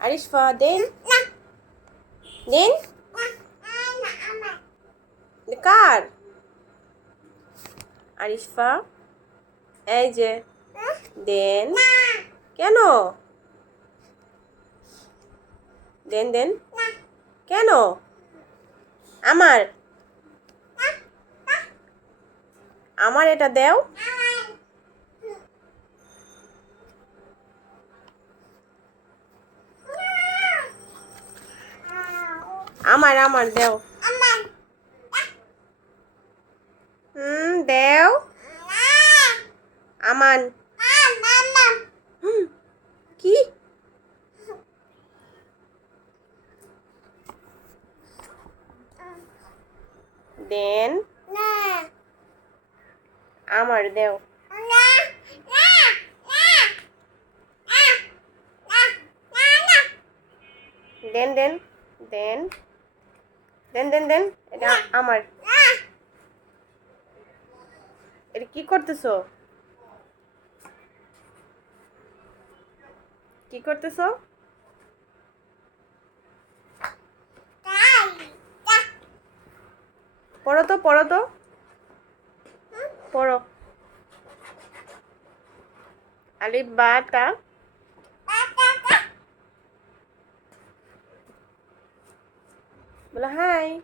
আরিশফা দেন দেন কার আরিশফা এই যে দেন কেন দেন দেন কেন আমার আমার এটা দেও? আমার আমার দেও। হুম দেও। আমান। কি? দেন। আমার দেও। দেন দেন দেন। দেন দেন দেন এটা আমার। এটা কি করতেছো? কি করতেছো? পড়ো তো পড়ো তো। পড়ো। আলিফ বা তা Belah hai.